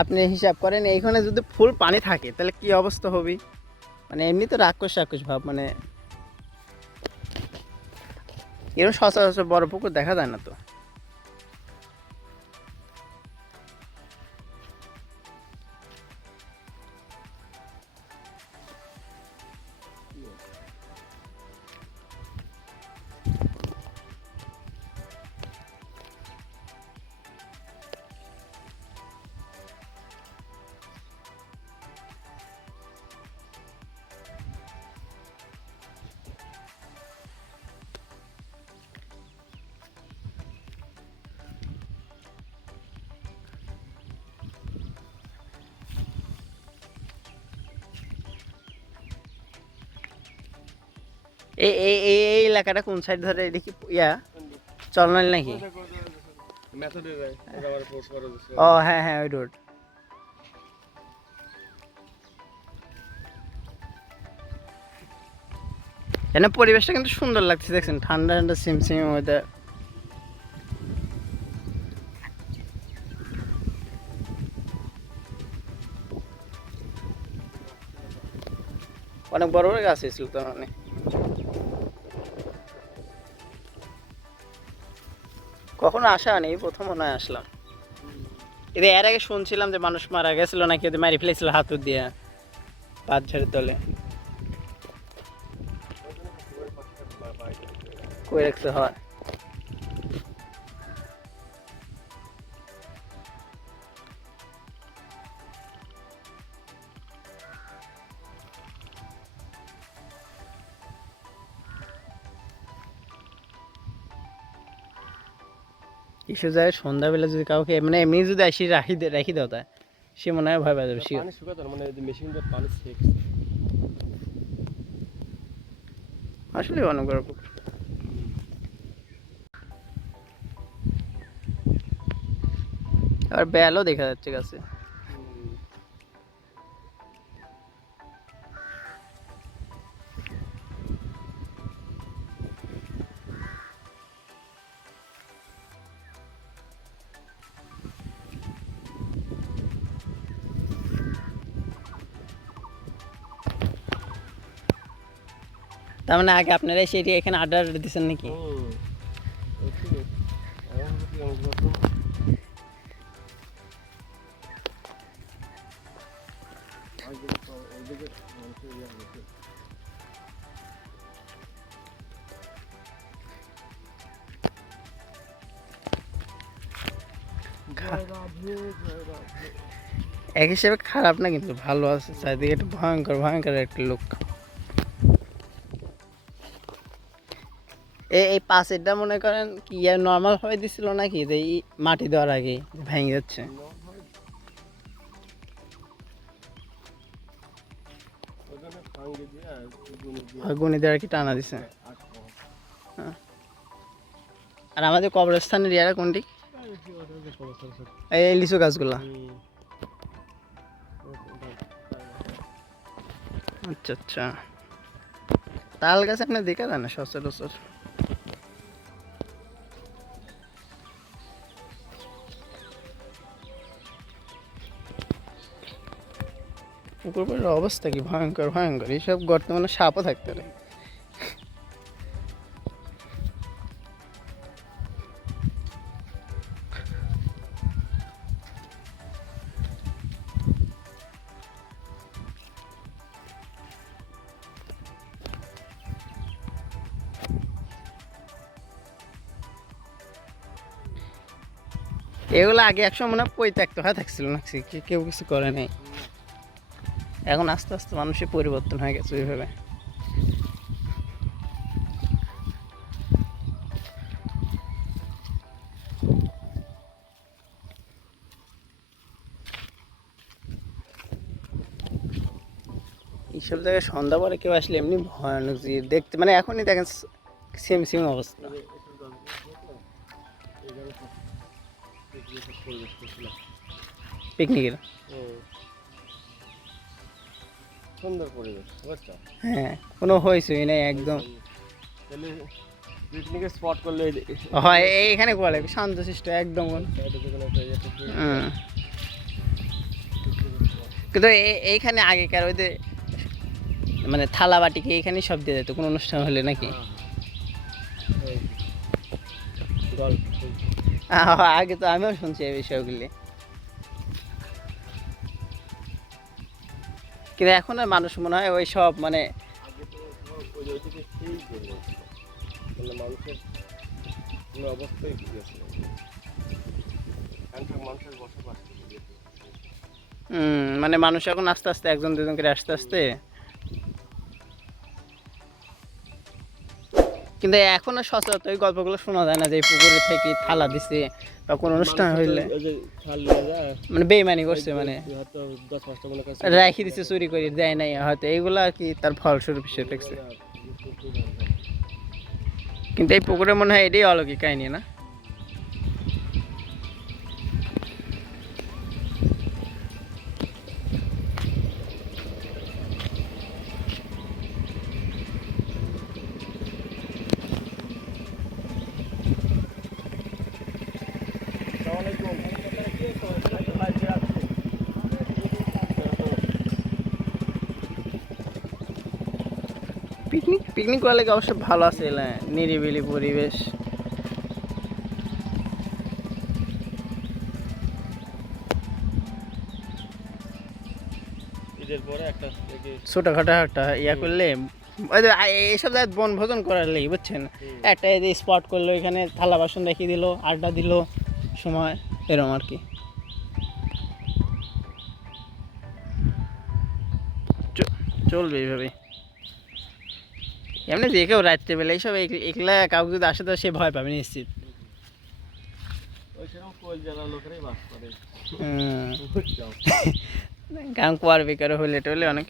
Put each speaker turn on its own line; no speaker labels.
আপনি হিসাব করেন, এইখানে যদি ফুল পানি থাকে, তাহলে কি অবস্থা হবে? মানে এমনি তো রাক্ষস রাক্ষস ভাব মানে এরকম সচরাচর বড় পুকুর দেখা যায় না তো। এই এলাকাটা কোন সাইড ধরে? দেখি ইয়া চলনাল নাকি? ও হ্যাঁ হ্যাঁ ওই রোড এখানে পরিবেশটা কিন্তু সুন্দর লাগছে দেখছেন? ঠান্ডা ঠান্ডা সিমসিম ওয়েদার অনেক বড় বড় গাছ ছিল তার মানে। কখনো আসা নেই প্রথম মনে আসলাম। এদের এর আগে শুনছিলাম যে মানুষ মারা গেছিল নাকি ওদের মারি ফেলেছিল হাতুর দিয়ে, পাঁচ ঝাড়ের তলে। কই রাখছে হয়? কিছু যায় সন্ধ্যাবেলা যদি কাউকে মানে এমনি যদি আসি রাখি রাখি দাও তা সে মনে হয় ভয় পাওয়া যাবে
মানে মেশিন পানি
আসলে অনেক বড় পুকুর। আর বেলও দেখা যাচ্ছে গাছে। তার মানে আগে আপনারা সেটি এখানে আড্ডা আড্ডা দিচ্ছেন নাকি এক হিসেবে খারাপ না কিন্তু ভালো আছে চারিদিকে একটু ভয়ঙ্কর ভয়ঙ্কর একটা লোক এই পাশেরটা মনে করেন কি নর্মাল ভাবে দিছিল নাকি? যে এই মাটি দেওয়ার আগে ভেঙে যাচ্ছে। গুণি দেওয়ার কি টানা দিছে? আর আমাদের কবরস্থানের ইয়ারা কোনটি? এই লিচু গাছগুলা। আচ্ছা আচ্ছা। তাল গাছ আপনি দেখে যায় না, সচরাচর। অবস্থা কি ভয়ঙ্কর ভয়ঙ্কর। এইসব গর্তে মানে সাপও থাকতে পারে। এগুলো আগে একসময় মনে হয় পরিত্যক্ত হয়ে থাকছিল না কেউ কিছু করে নাই। এখন আস্তে আস্তে মানুষের পরিবর্তন হয়ে গেছে ওইভাবে। এইসব জায়গায় সন্ধ্যা পরে কেউ আসলে এমনি ভয়ানক দেখতে মানে এখনই দেখেন সেম সেম অবস্থা। পিকনিকের?
সুন্দর পরিবেশ বুঝছ?
হ্যাঁ কোনো হয়েছেই নাই একদম।
তাহলে পিকনিকের স্পট করলে
হয় এইখানে বলে শান্তশিষ্ট একদম। কিন্তু এইখানে আগেকার ওই যে মানে থালা বাটিকে এইখানেই সব দিয়ে যেত? কোনো অনুষ্ঠান হলে নাকি?
গল্প
আহ, আগে তো আমিও শুনছি এই বিষয়গুলি। কিন্তু এখন আর মানুষ মনে হয় ওই সব মানে
মানে
মানে মানুষ এখন আস্তে আস্তে একজন দুজন করে আস্তে আস্তে কিন্তু এখনও সচরাচর ওই গল্পগুলো শোনা যায় না যে পুকুরে থেকে থালা দিছে বা কোনো অনুষ্ঠান হইলে। মানে বেইমানি করছে মানে। রাখি দিছে চুরি করে দেয় নাই হয়তো এইগুলো আর কি তার ফলস্বরূপ হিসেবে দেখছে। কিন্তু এই পুকুরে মনে হয় এটাই অলৌকিক কাহিনী না? পিকনিক করার লাগে অবশ্য ভালো আছে নিরিবিলি পরিবেশ।
একটা
ছোটোখাটো একটা ইয়া করলে এইসব জায়গায় বনভোজন করার লাগে বুঝছেন? একটা এই যে স্পট করল এখানে থালা বাসন রেখে দিল আড্ডা দিল সময় এরম আর কি। চলবে এইভাবে এমনি যে কেউ রাত্রেবেলা এইসব এগুলা একলা কাউকে যদি আসে তো সে ভয় পাবে নিশ্চিত।
বুঝছ
কারণ কুয়ার বেকার হলে টলে অনেক